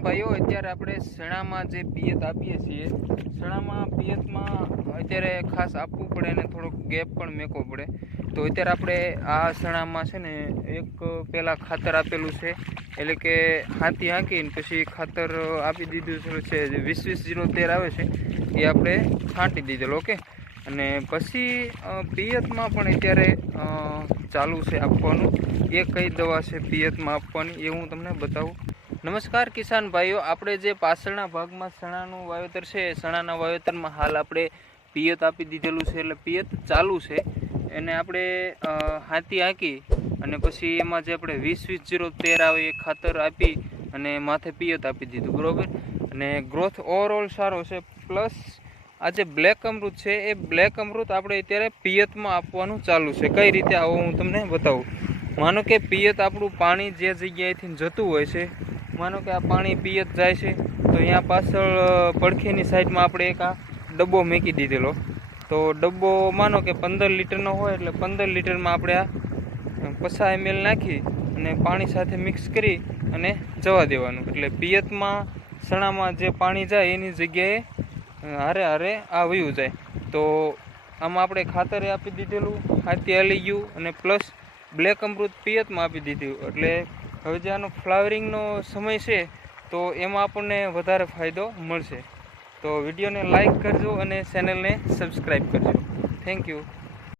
કિસાન ભાઈઓ, અત્યારે આપણે શેણામાં જે પિયત આપીએ છીએ, શેણામાં પિયતમાં અત્યારે ખાસ આપવું પડે અને થોડોક ગેપ પણ મેકવો પડે. તો અત્યારે આપણે આ શેણામાં છે ને એક પહેલાં ખાતર આપેલું છે, એટલે કે હાથી હાંકીને પછી ખાતર આપી દીધું છે. 20-20-0-13 આવે છે એ આપણે છાંટી દીધેલો. ઓકે, અને પછી પિયતમાં પણ અત્યારે ચાલુ છે આપવાનું. એ કઈ દવા છે પિયતમાં આપવાની એ હું તમને બતાવું. નમસ્કાર કિસાન ભાઈઓ, આપણે જે પાછળના ભાગમાં ચણાનું વાવેતર છે, ચણાના વાવેતરમાં હાલ આપણે પિયત આપી દીધેલું છે, એટલે પિયત ચાલુ છે. એને આપણે હાથી હાંકી અને પછી એમાં જે આપણે 20-20-0-13 આવે એ ખાતર આપી અને માથે પિયત આપી દીધું, બરાબર. અને ગ્રોથ ઓવરઓલ સારો છે. પ્લસ આ જે બ્લેક અમૃત છે એ બ્લેક અમૃત આપણે અત્યારે પિયતમાં આપવાનું ચાલુ છે. કઈ રીતે આવો હું તમને બતાવું. માનો કે પિયત આપણું પાણી જે જગ્યાએથી જતું હોય છે, માનો કે આ પાણી પિયત જાય છે, તો અહીંયા પાછળ પડખેની સાઈડમાં આપણે એક આ ડબ્બો મૂકી દીધેલો. તો ડબ્બો માનો કે 15 લીટરનો હોય, એટલે 15 લીટરમાં આપણે આ 50 ml નાખી અને પાણી સાથે મિક્સ કરી અને જવા દેવાનું. એટલે પિયતમાં ચણામાં જે પાણી જાય એની જગ્યાએ હારે હારે આ વયું જાય. તો આમાં આપણે ખાતરે આપી દીધેલું, હાથી હાલી ગયું, અને પ્લસ બ્લેક અમૃત પિયતમાં આપી દીધું. એટલે હવે જે આનો ફ્લાવરિંગનો સમય છે તો એમાં આપણને વધારે ફાયદો મળશે. તો વિડીયોને લાઈક કરજો અને ચેનલને સબસ્ક્રાઈબ કરજો. Thank you.